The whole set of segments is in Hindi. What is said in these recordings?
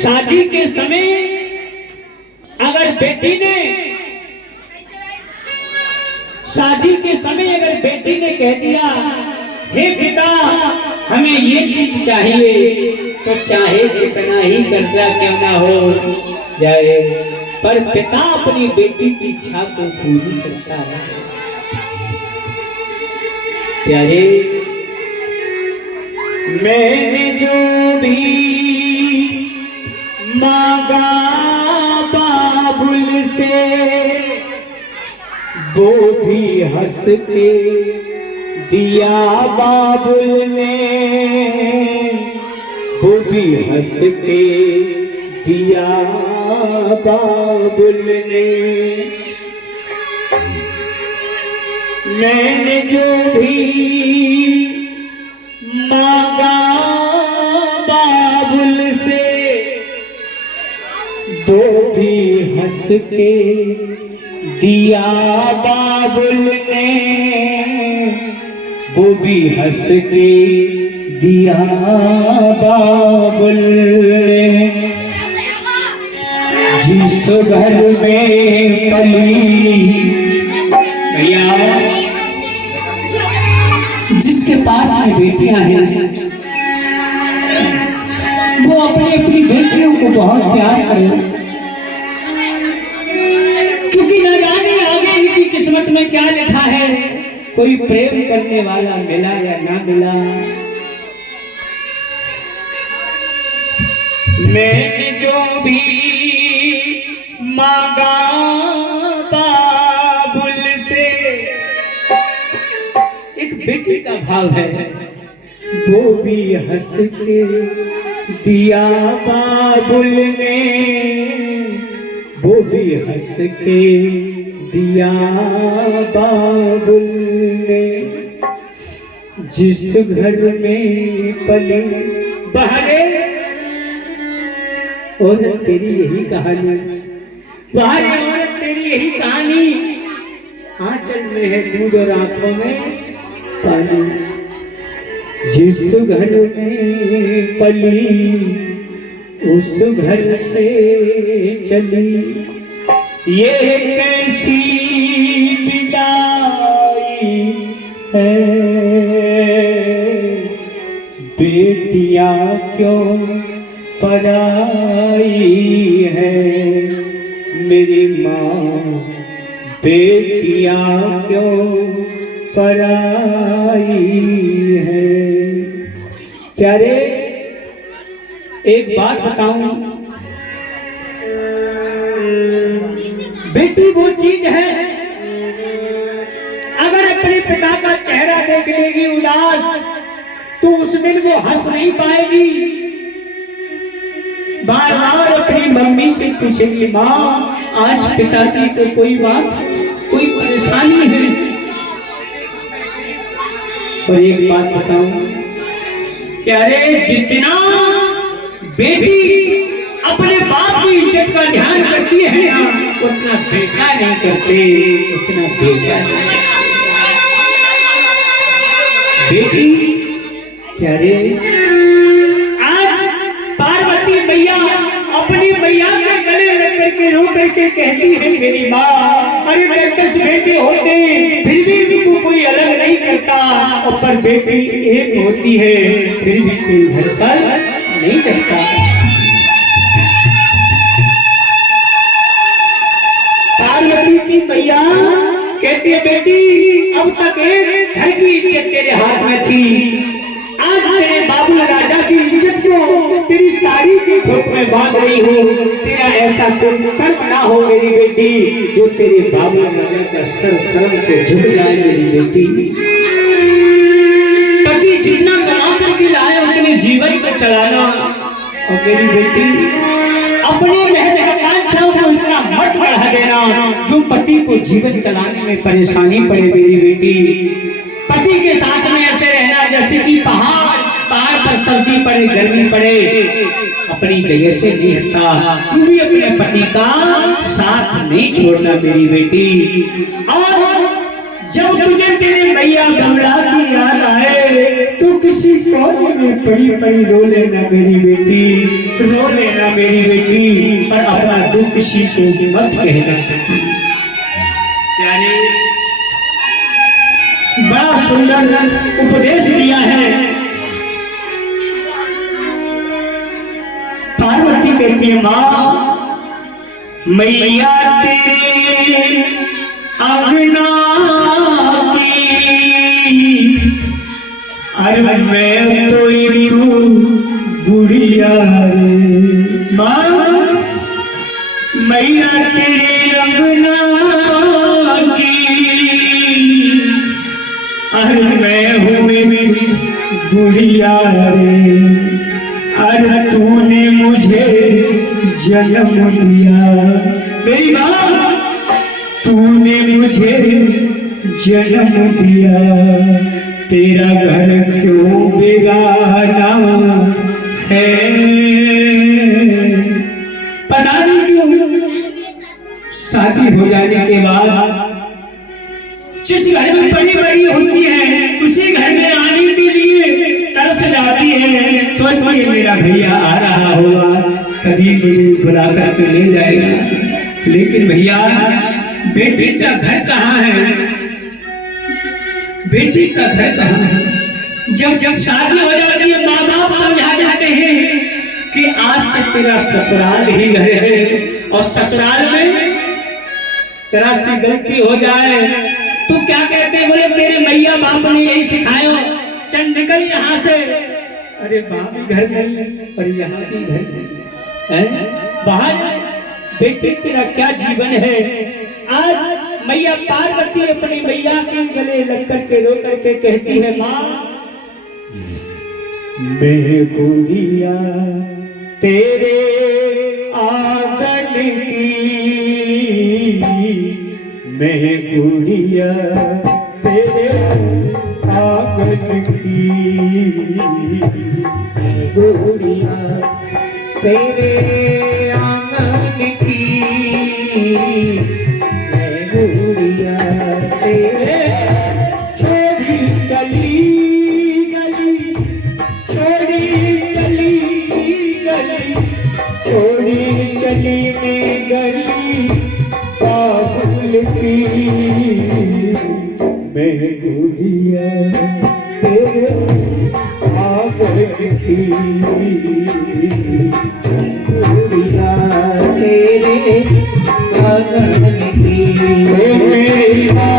शादी के समय अगर बेटी ने कह दिया हे पिता हमें ये चीज चाहिए, तो चाहे कितना ही कर्जा क्यों ना हो जाए, पर पिता अपनी बेटी की इच्छा को पूरी करता है। प्यारे, मैंने जो भी मांगा बाबुल से, वो भी हंस के दिया बाबुल ने, वो भी हंस के दिया बाबुल ने। मैंने जो भी मांगा बाबुल से, वो भी हंस के दिया बाबुल ने, वो भी हंस के दिया बाबुल ने। जिस घर में पली, भैया जिसके पास में बेटियां हैं, वो अपनी अपनी बेटियों को बहुत प्यार करे, क्योंकि न जाने आगे इनकी किस्मत में क्या लिखा है, कोई प्रेम करने वाला मिला या ना मिला। मैंने जो भी मांगा बाबुल से, एक बेटी का भाव है, वो भी हंस के दिया बाबुल ने, वो भी हंस के दिया बाबुल ने। जिस घर में पली बहरे, औरत तेरी यही कहानी, बहरे औरत तेरी यही कहानी, आंचल में है दूध और आंखों में पानी। जिस घर में पली उस घर से चली, ये कैसी विदाई है, बेटियां क्यों पराई है, मेरी माँ बेटियां क्यों पराई है। प्यारे, एक बात बताऊं, बेटी वो चीज है, अगर अपने पिता का चेहरा देख लेगी उदास, तो उस दिन वो हंस नहीं पाएगी, बार बार अपनी मम्मी से पूछेगी माँ आज पिताजी को कोई बात, कोई परेशानी है। और एक बात बताऊं, प्यारे, जितना बेटी अपने बाप की इज्जत का ध्यान करती है ना, उतना बेटा नहीं करते, उतना बेटा नहीं। बेटी प्यारे, आज पार्वती मैया अपनी मैया के गले लग करके रो करके कहती है मेरी माँ, अरे मैं 10 बेटे होते फिर भी उनको कोई अलग नहीं करता, और पर बेटी एक होती है फिर भी कोई घर पर नहीं करता। पार्वती की मैया कहती है बेटी अब तक एक घर की इज्जत तेरे हाथ में थी, आज तेरे बाबुल राजा की इज्जत को तेरी साड़ी की ठोक में बांध रही हूँ, तेरा ऐसा कोई कर्म ना हो मेरी बेटी जो तेरे बाबुल राजा का सर शर्म से झुक जाए मेरी बेटी। पति जितना कमा करके लाए उतने जीवन को चलाना, और मेरी बेटी अपनी महत्वाकांक्षाओं को इतना मत बढ़ा देना जो पति को जीवन चलाने में परेशानी पड़े मेरी बेटी। पति के साथ में ऐसे रहना जैसे कि पहाड़ पर सर्दी पड़े गर्मी पड़े, अपनी जगह से नहीं हटता, तू भी अपने पति का साथ नहीं छोड़ना मेरी बेटी। और जब तुझे तेरे मैया गंगा की याद आए तो किसी कोने में पड़ी पड़ी रो लेना मेरी बेटी, रो लेना मेरी बेटी, पर अपना दुख किसी को मत कहना। प्यारे बड़ा सुंदर उपदेश दिया है। पार्वती कहती है माँ मैया तेरे अंगना की, अरे मैं तो बुढ़िया माँ मैया तेरे अंगना की, अरे मैं हूँ बुढ़िया रे, अरे तूने मुझे जन्म दिया मेरी माँ, तूने मुझे जन्म दिया, तेरा घर क्यों बेगाना है। पता नहीं क्यों शादी हो जाने के बाद जिस घर में बड़ी बड़ी होती है उसी घर में आने के लिए तरस जाती है, सोचती है मेरा भैया आ रहा होगा, कभी मुझे बुला करके ले जाएगा। लेकिन भैया बेटी का घर कहाँ है, बेटी का घर कहाँ है। जब जब शादी हो जाती है माँ बाप समझा देते हैं कि आज से तेरा ससुराल ही घर है, और ससुराल में जरा सी गलती हो जाए तो क्या कहते हैं, बोले तेरे मैया बाप ने यही सिखाया, चल निकल यहाँ से। अरे बाप भी घर नहीं और यहाँ भी घर नहीं है, बाहर बेटे तेरा क्या जीवन है। आज मैया पार्वती अपनी मैया के गले लग करके रो करके कहती है माँ मैं गुड़िया तेरे आंगन की, मैं गुड़िया तेरे आंगन की, मैं गुड़िया तेरे आंगन की, मैं गुड़िया तेरे छोड़ी चली गली, छोड़ी चली गली, छोड़ी चली मैं गली बाबुल की, मैं गुड़िया तेरे आंगन की, गुड़िया तेरे आंगन की, मेरी माँ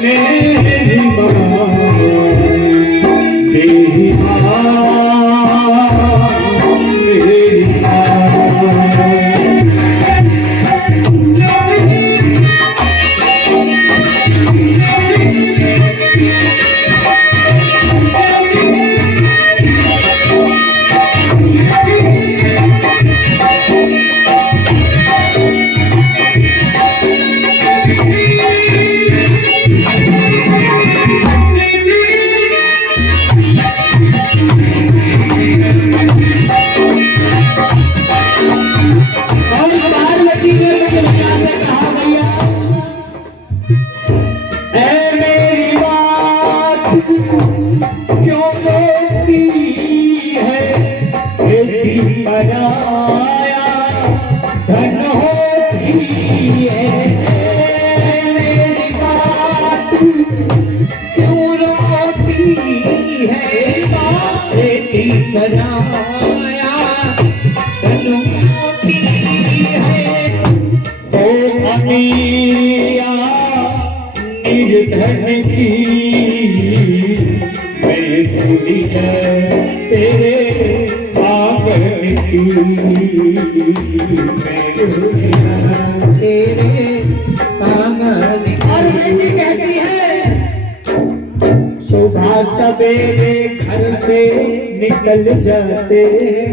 मेरी माँ मेरी माँ मेरी माँ। निर्धन की मैं गुड़िया तेरे आंगन की, मैं गुड़िया तेरे आंगन की। और बेटी कहती है सुबह सवेरे घर से निकल जाते हैं,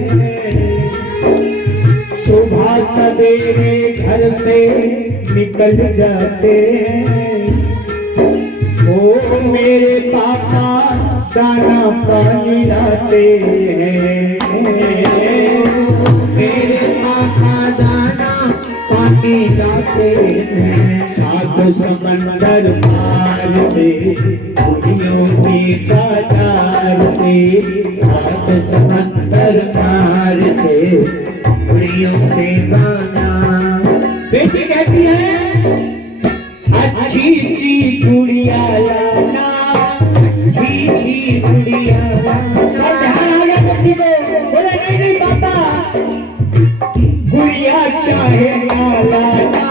सुबह सवेरे घर से निकल जाते हैं, ओ मेरे पापा दाना पानी लाते हैं, मेरे पापा दाना पानी लाते हैं, सात समंदर पार से घुड़ियों के बाजार से, सात समंदर पार से, घुड़ियों के बाजार। बेटी कहती है अच्छी सी गुड़िया लाना, अच्छी सी गुड़िया लाना। सब ध्यान आ गया बेटी को, बोले नहीं नहीं पापा, गुड़िया चाहे ना लाना,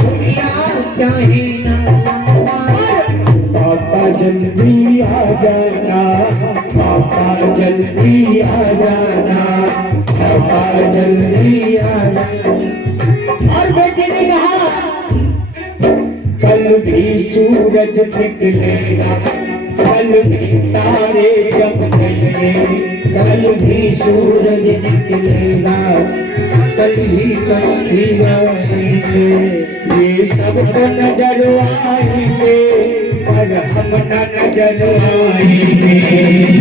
गुड़िया चाहे ना पापा जल्दी आ जाना, पापा जल्दी आ जाना, पापा जल्दी आ जाना। और बेटे ने कहा कल भी सूरज निकलेगा, कल भी तारे चमकेंगे, कल भी सूरज निकलेगा, कल भी पंछी आएंगे। ये सब तो नजर आएंगे पर हम न नजर आएंगे,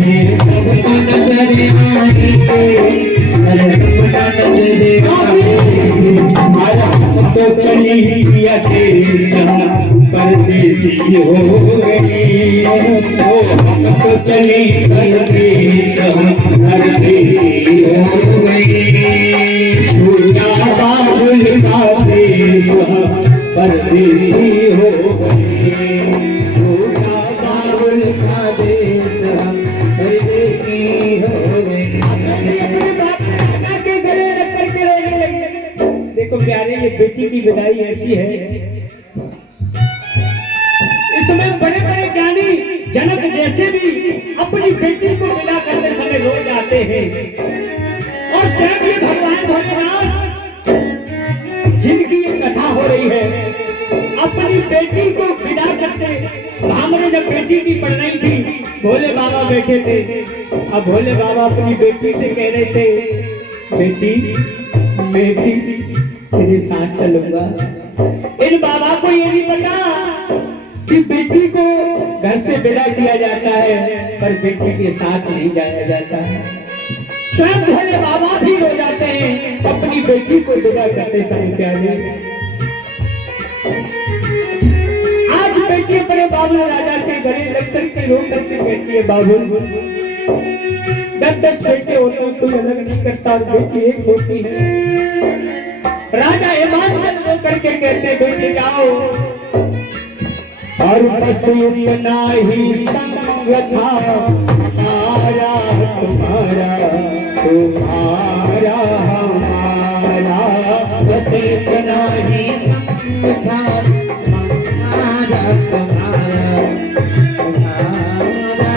ये सब तो नजर आएंगे पर हम न नजर आएंगे। और हम तो चली पिया देश परदेसी हो गई, ओ हम तो चली परदेश परदेसी हो गई। छूटा बाबुल का देश परदेसी हो गई, छोटा बाबुल का देश परदेसी हो गए। देखो प्यारे, ये बेटी की विदाई ऐसी है। इसमें बड़े बड़े ज्ञानी जनक जैसे भी अपनी बेटी को विदा करते समय रो जाते हैं। और स्वयं ये भगवान भोलेनाथ जिनकी ये कथा हो रही है, अपनी बेटी को विदा करते। हमने जब बेटी की पढ़ाई थी, भोले बाबा बैठे थे। अब भोले बाबा अपनी बेटी से कह रहे थे, बेटी मैं भी तेरे साथ चलूंगा। इन बाबा को ये नहीं पता कि बेटी को घर से विदा किया जाता है पर बेटी के साथ नहीं जाया जाता है। स्वयं भोले बाबा भी रो जाते हैं अपनी बेटी को विदा करते समय। प्यारे, आज बेटी अपने बाबुल राजा के गले लग करके रो करके कहती है, बाबुल 10-10 बेटे होते हैं, कोई अलग नहीं करता, बेटी एक होती है। राजा हिमांचल रो करके कहते, बेटे जाओ। और बस इतना ही संग था हमारा तुम्हारा, तुम्हारा हमारा, बस इतना ही संग था हमारा तुम्हारा, तुम्हारा।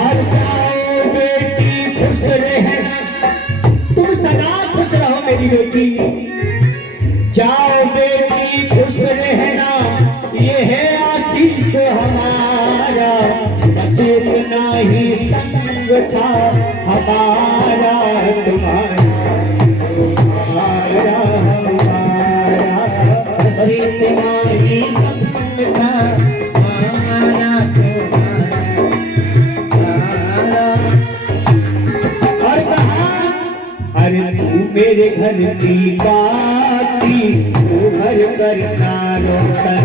और जाओ बेटी खुश रहना, तुम सदा खुश रहो मेरी बेटी। जाओ बेटी खुश रहना, ये है आशीष हमारा। बस इतना ही संग था हमारा तुम्हारा, तुम्हारा हमारा। बस इतना ही संग था हमारा तुम्हारा। और कहा, अरे तू मेरे घर की बाती, तू घर करना रोशन।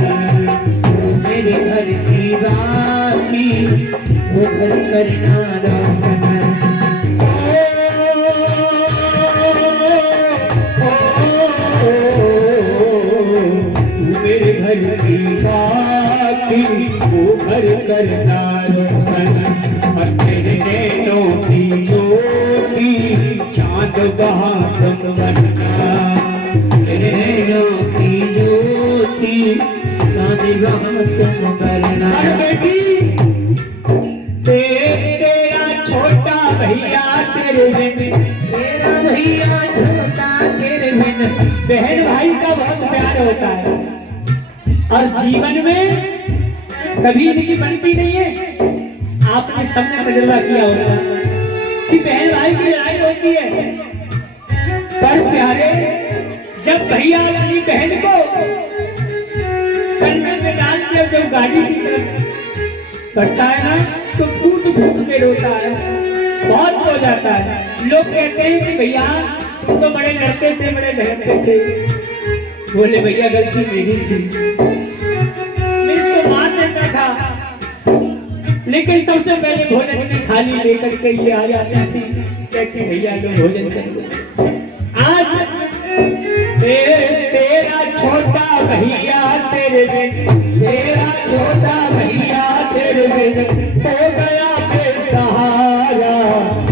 मेरे घर की बाती वो घर करना रोशन। मेरे घर की बाती वो घर करना रोशन। और तेरे नैनों की ज्योति चांद बहा तुम बनना। तेरे नैनों की ज्योति शादी वहाँ तुम करना। और बेटी तेरा छोटा भैया तेरे बिन, तेरा भैया छोटा तेरे बिन। बहन भाई का बहुत प्यार होता है और जीवन में कभी इनकी बनती नहीं है। आपने सबने तजुर्बा किया होगा कि बहन भाई की लड़ाई होती है, पर प्यारे जब भैया अपनी बहन को कंधे में डाल के जब गाड़ी की तरफ करता है ना, तो फूट फूट के रोता है, बहुत हो जाता है। लोग कहते हैं कि भैया तुम तो बड़े लड़ते थे, बड़े झगड़ते थे। बोले भैया गलती मेरी थी, मैं इसको मार देता था, लेकिन सबसे पहले भोजन की थाली लेकर के ये आ जाती थी, कहती भैया लो भोजन करो। आज तेरा छोटा भैया तेरे बिन, तेरा छोटा भैया तेरे बिन हो गया बेसहारा,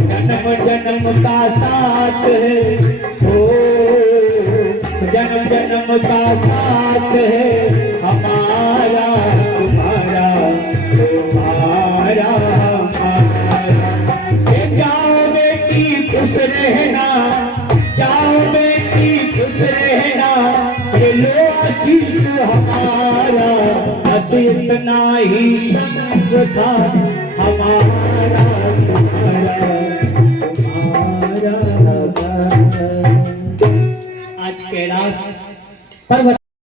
जन्म जन्म का साथ है, ओ जन्म जन्म का साथ है हमारा तुम्हारा, तुम्हारा हमारा। जाओ बेटी खुश रहना, जाओ बेटी खुश रहना, ये लो आशीष हमारा, बस इतना ही संग था हमारा तुम्हारा, तुम्हारा। आज कैलाश पर्वत